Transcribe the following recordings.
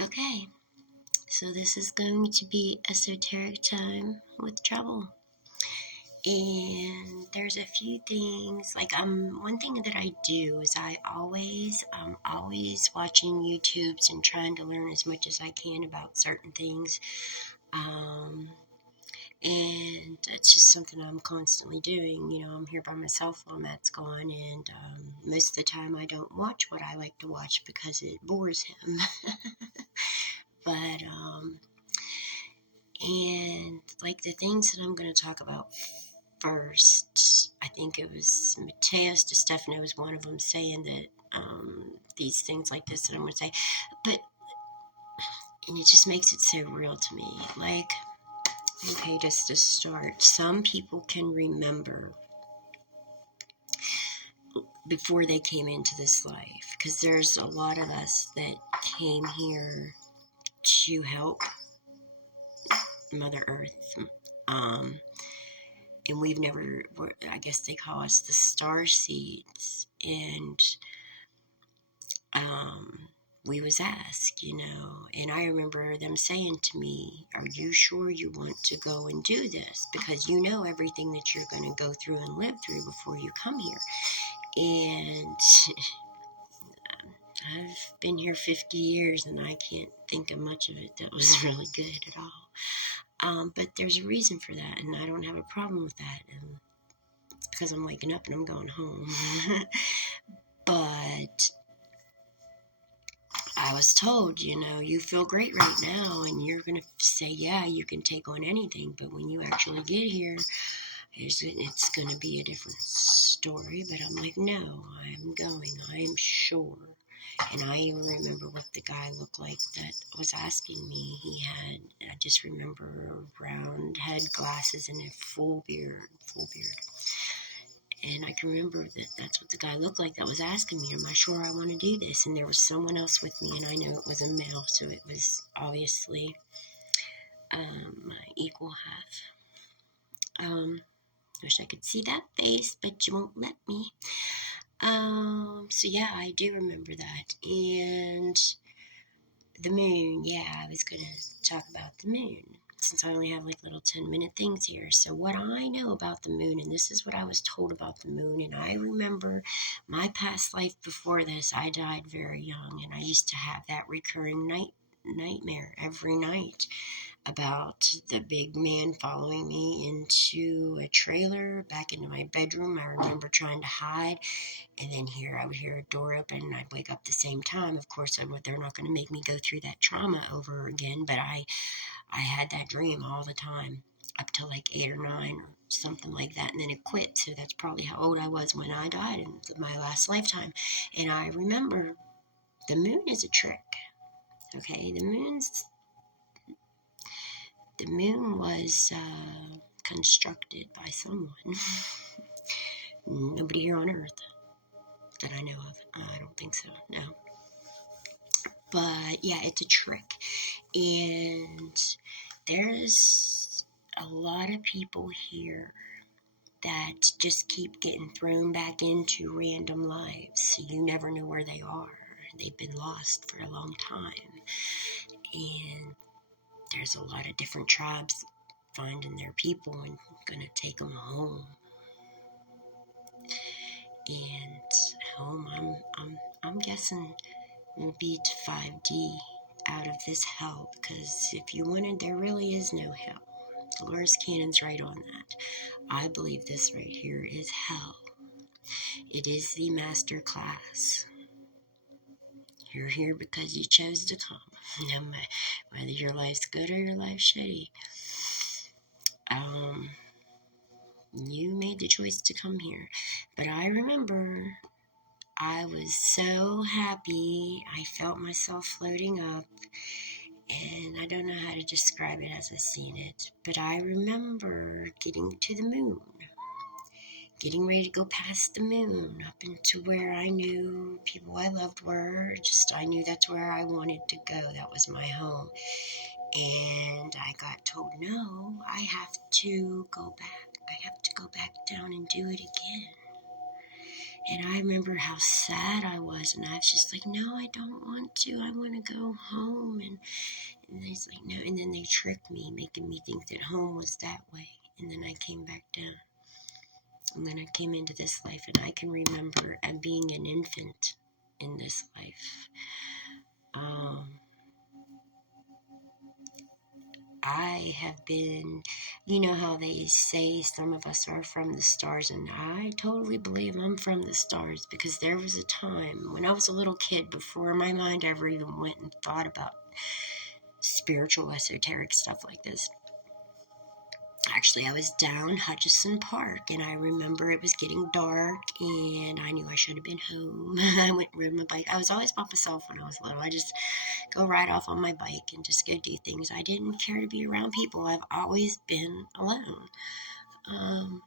Okay, so this is going to be esoteric time with TrOuBLe. And there's a few things, one thing that I do is I'm always watching YouTubes and trying to learn as much as I can about certain things. And it's just something I'm constantly doing. I'm here by myself while Matt's gone, and most of the time I don't watch what I like to watch because it bores him. But, and the things that I'm going to talk about first, I think it was Mateus DeStefano was one of them saying that these things like this that I'm going to say, and it just makes it so real to me. Okay, just to start, some people can remember before they came into this life, because there's a lot of us that came here to help Mother Earth. And we've never, I guess they call us the star seeds. And we was asked, and I remember them saying to me, are you sure you want to go and do this? Because you know everything that you're going to go through and live through before you come here. And I've been here 50 years and I can't think of much of it that was really good at all. But there's a reason for that, and I don't have a problem with that. And it's because I'm waking up and I'm going home. But I was told, you feel great right now, and you're going to say, yeah, you can take on anything. But when you actually get here, it's going to be a different story. But I'm like, no, I'm going. I am sure. And I even remember what the guy looked like that was asking me. I just remember a round head, glasses, and a full beard. And I can remember that's what the guy looked like that was asking me, am I sure I want to do this? And there was someone else with me, and I know it was a male, so it was obviously my equal half. Wish I could see that face, but you won't let me. So yeah, I do remember that. And the moon, yeah, I was going to talk about the moon, since I only have little 10-minute things here. So what I know about the moon, and this is what I was told about the moon, and I remember my past life before this, I died very young, and I used to have that recurring nightmare every night about the big man following me into a trailer back into my bedroom. I remember trying to hide, and then I would hear a door open, and I'd wake up the same time. Of course, they're not going to make me go through that trauma over again, but I had that dream all the time up to 8 or 9 or something like that, and then it quit. So that's probably how old I was when I died in my last lifetime. And I remember the moon is a trick. Okay, the moon was constructed by someone. Nobody here on Earth that I know of. I don't think so, no. But yeah, it's a trick. And there's a lot of people here that just keep getting thrown back into random lives. So you never know where they are. They've been lost for a long time. And there's a lot of different tribes finding their people and going to take them home. And home, I'm guessing will be to 5D out of this hell, because if you wanted, there really is no hell. Dolores Cannon's right on that. I believe this right here is hell. It is the master class. You're here because you chose to come, no matter whether your life's good or your life's shitty. You made the choice to come here. But I remember I was so happy. I felt myself floating up. And I don't know how to describe it as I seen it. But I remember getting to the moon. Getting ready to go past the moon up into where I knew people I loved were. I knew that's where I wanted to go. That was my home. And I got told, no, I have to go back. I have to go back down and do it again. And I remember how sad I was, and I was just like, no, I don't want to. I want to go home. And it's like, no. And then they tricked me, making me think that home was that way. And then I came back down. And then I came into this life, and I can remember being an infant in this life. I have been, you know how they say some of us are from the stars, and I totally believe I'm from the stars, because there was a time when I was a little kid, before my mind ever even went and thought about spiritual, esoteric stuff like this. Actually, I was down Hutchison Park, and I remember it was getting dark, and I knew I should have been home. I went and rode my bike. I was always by myself when I was little. I just go ride off on my bike and just go do things. I didn't care to be around people. I've always been alone. I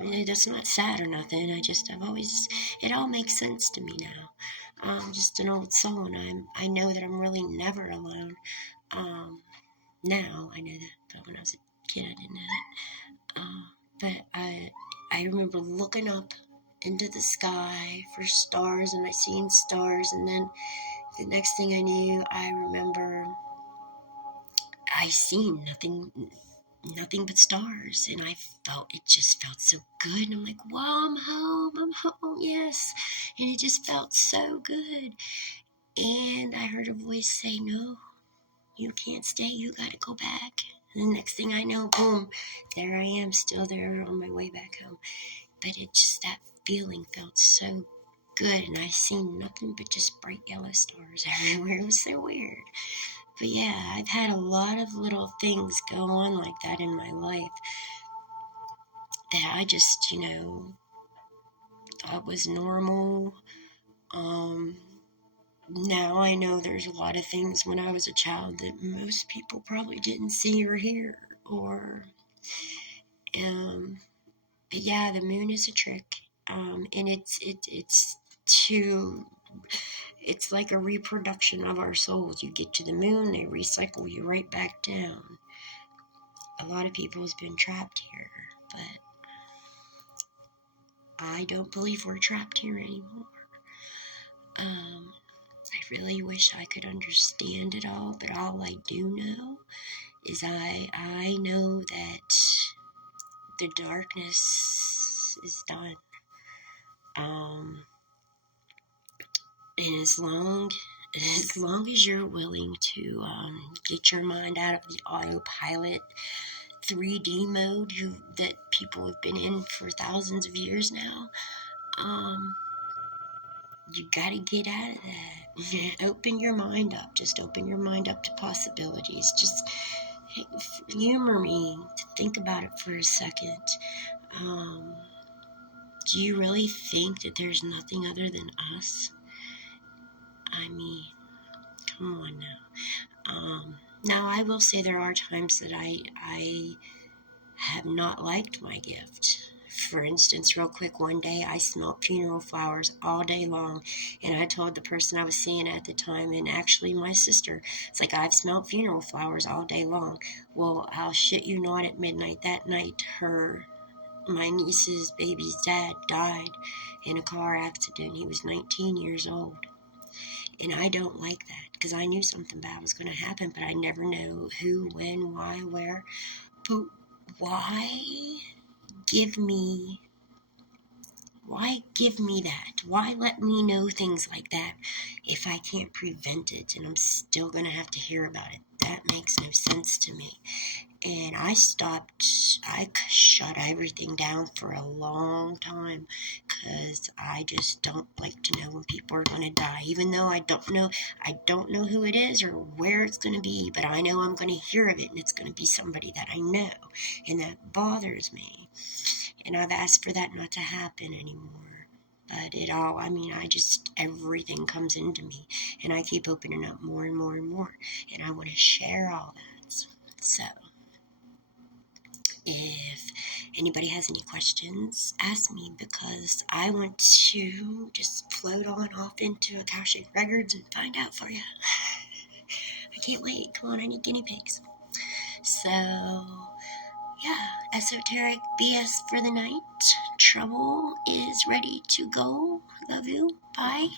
mean, that's not sad or nothing. It all makes sense to me now. I'm just an old soul, and I know that I'm really never alone. Now I know that, but when I was a kid, I didn't know that. But I remember looking up into the sky for stars, and I seen stars, and then the next thing I knew, I remember I seen nothing but stars, and it just felt so good, and I'm like, wow, I'm home, yes, and it just felt so good. And I heard a voice say, no, you can't stay, you gotta go back. And the next thing I know, boom, there I am, still there on my way back home. But that feeling felt so good, and I seen nothing but just bright yellow stars everywhere. It was so weird. But yeah, I've had a lot of little things go on like that in my life that I just, thought was normal. Now I know there's a lot of things when I was a child that most people probably didn't see or hear, but yeah, the moon is a trick, and it's like a reproduction of our souls. You get to the moon, they recycle you right back down. A lot of people has been trapped here, but I don't believe we're trapped here anymore. I really wish I could understand it all, but all I do know is I know that the darkness is done. And as long as you're willing to get your mind out of the autopilot 3D mode that people have been in for thousands of years now, you gotta get out of that. Open your mind up. Just open your mind up to possibilities. Just humor me to think about it for a second. Do you really think that there's nothing other than us? I mean, come on now. Now, I will say there are times that I have not liked my gift. For instance, real quick, one day I smelled funeral flowers all day long, and I told the person I was seeing at the time, and actually my sister, it's like, I've smelled funeral flowers all day long. Well, I'll shit you not, at midnight that night, my niece's baby's dad died in a car accident. He was 19 years old. And I don't like that, because I knew something bad was going to happen, but I never know who, when, why, where. But why give me that? Why let me know things like that if I can't prevent it, and I'm still going to have to hear about it? That makes no sense to me. And I shut everything down for a long time, because I just don't like to know when people are going to die, even though I don't know who it is or where it's going to be, but I know I'm going to hear of it, and it's going to be somebody that I know, and that bothers me. And I've asked for that not to happen anymore. But everything comes into me, and I keep opening up more and more and more, and I want to share all that. So, if anybody has any questions, ask me, because I want to just float on off into Akashic Records and find out for you. I can't wait. Come on, I need guinea pigs. So, yeah, esoteric BS for the night. TrOuBLe is ready to go. Love you. Bye.